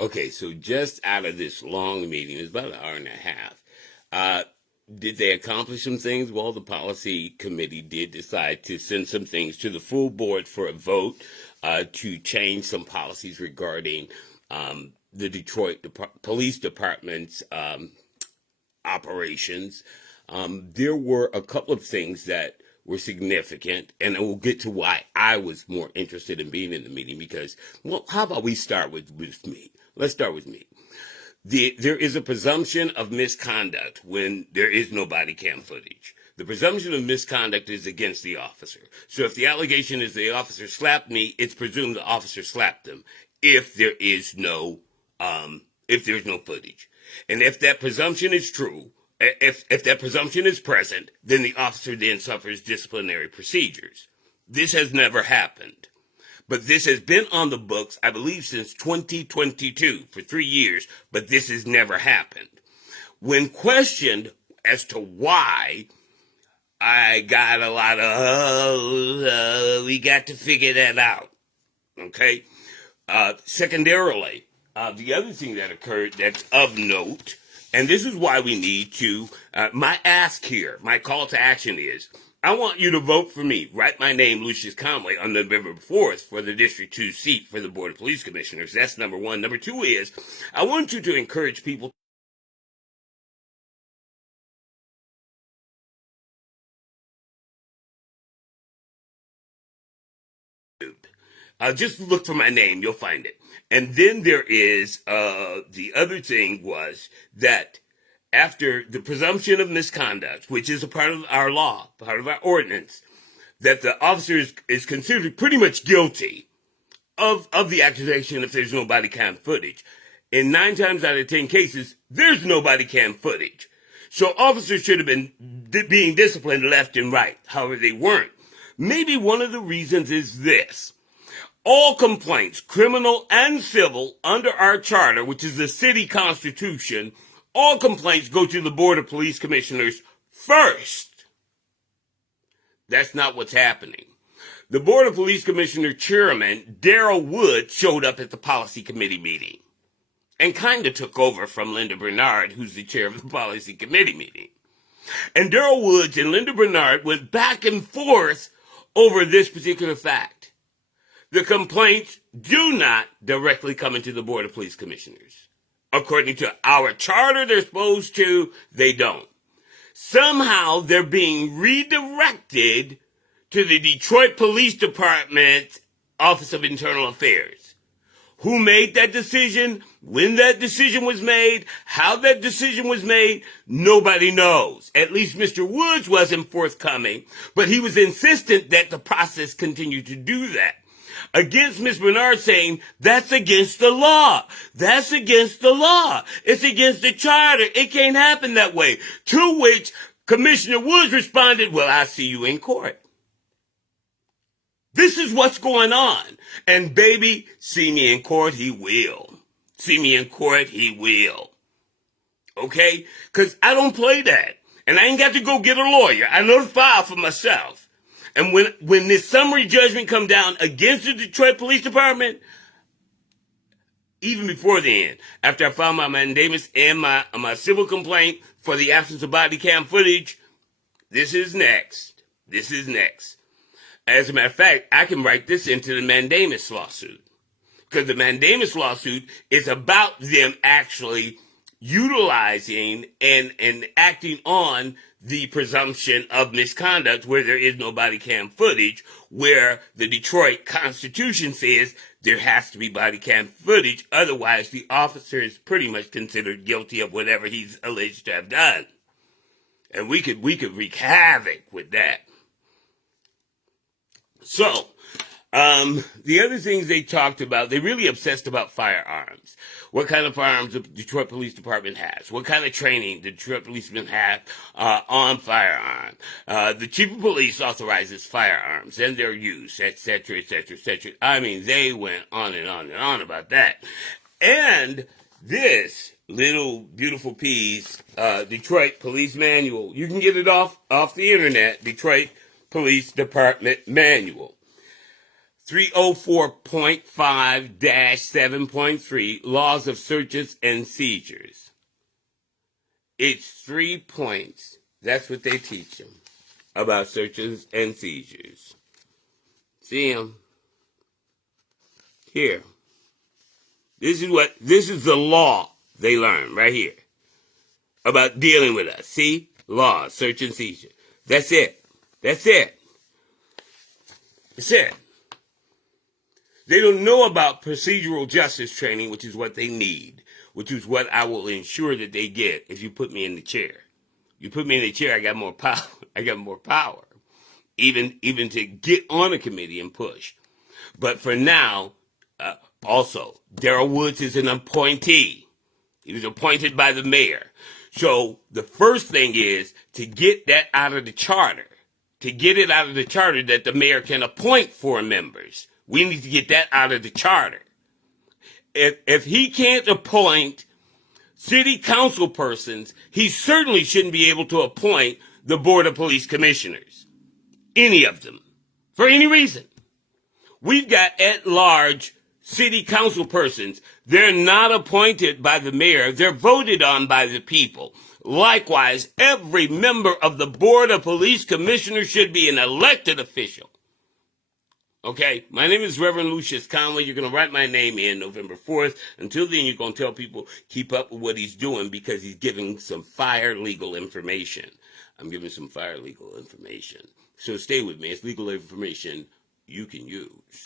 Okay, so just out of this long meeting, it was about an hour and a half. Did they accomplish some things? Well, the policy committee did decide to send some things to the full board for a vote to change some policies regarding the Detroit Police Department's operations. There were a couple of things that were significant, and we'll get to why I was more interested in being in the meeting because, well, how about we start with me? Let's start with me. There is a presumption of misconduct when there is no body cam footage. The presumption of misconduct is against the officer. So if the allegation is the officer slapped me, it's presumed the officer slapped them if there's no footage. And if that presumption is true, if that presumption is present, then the officer then suffers disciplinary procedures. This has never happened. But this has been on the books, I believe, since 2022, for 3 years, but this has never happened. When questioned as to why, I got a lot of, we got to figure that out. Okay? Secondarily, the other thing that occurred that's of note, and this is why we need to, my ask here, my call to action is, I want you to vote for me. Write my name, Lucius Conway, on November 4th for the District 2 seat for the Board of Police Commissioners. That's number one. Number two is, I want you to encourage people just look for my name, you'll find it. And then there is, the other thing was that after the presumption of misconduct, which is a part of our law, part of our ordinance, that the officer is considered pretty much guilty of the accusation if there's no body cam footage. In 9 times out of 10 cases, there's no body cam footage. So officers should have been being disciplined left and right. However, they weren't. Maybe one of the reasons is this. All complaints, criminal and civil, under our charter, which is the city constitution, all complaints go to the Board of Police Commissioners first. That's not what's happening. The Board of Police Commissioner Chairman, Darrell Wood, showed up at the policy committee meeting and kind of took over from Linda Bernard, who's the chair of the policy committee meeting. And Darrell Woods and Linda Bernard went back and forth over this particular fact. The complaints do not directly come into the Board of Police Commissioners. According to our charter, they're supposed to, they don't. Somehow they're being redirected to the Detroit Police Department Office of Internal Affairs. Who made that decision? When that decision was made? How that decision was made? Nobody knows. At least Mr. Woods wasn't forthcoming, but he was insistent that the process continue to do that. Against Ms. Bernard saying, that's against the law. That's against the law. It's against the charter. It can't happen that way. To which Commissioner Woods responded, well, I'll see you in court. This is what's going on. And baby, see me in court, he will. See me in court, he will. Okay? Because I don't play that. And I ain't got to go get a lawyer. I know the file for myself. And when this summary judgment come down against the Detroit Police Department, even before then, after I filed my mandamus and my civil complaint for the absence of body cam footage, this is next. This is next. As a matter of fact, I can write this into the mandamus lawsuit. Because the mandamus lawsuit is about them actually utilizing and acting on the presumption of misconduct where there is no body cam footage, where the Detroit Constitution says there has to be body cam footage, otherwise the officer is pretty much considered guilty of whatever he's alleged to have done. And we could wreak havoc with that. So, the other things they talked about, they really obsessed about firearms. What kind of firearms the Detroit Police Department has. What kind of training the Detroit policemen have on firearms. The Chief of Police authorizes firearms and their use, etc., etc., etc. I mean, they went on and on and on about that. And this little beautiful piece, Detroit Police Manual, you can get it off the internet, Detroit Police Department Manual. 304.5-7.3, laws of searches and seizures. It's 3 points. That's what they teach them about searches and seizures. See them? Here. This is the law they learn right here about dealing with us. See? Law, search and seizure. That's it. That's it. That's it. They don't know about procedural justice training, which is what they need, which is what I will ensure that they get if you put me in the chair. You put me in the chair, I got more power. I got more power, even to get on a committee and push. But for now, also, Darrell Woods is an appointee. He was appointed by the mayor. So the first thing is to get that out of the charter. To get it out of the charter that the mayor can appoint 4 members. We need to get that out of the charter. If he can't appoint city council persons, he certainly shouldn't be able to appoint the Board of Police Commissioners. Any of them. For any reason. We've got at-large city council persons. They're not appointed by the mayor. They're voted on by the people. Likewise, every member of the Board of Police Commissioners should be an elected official. Okay, my name is Reverend Lucius Conway. You're going to write my name in November 4th. Until then, you're going to tell people keep up with what he's doing because he's giving some fire legal information. I'm giving some fire legal information. So stay with me. It's legal information you can use.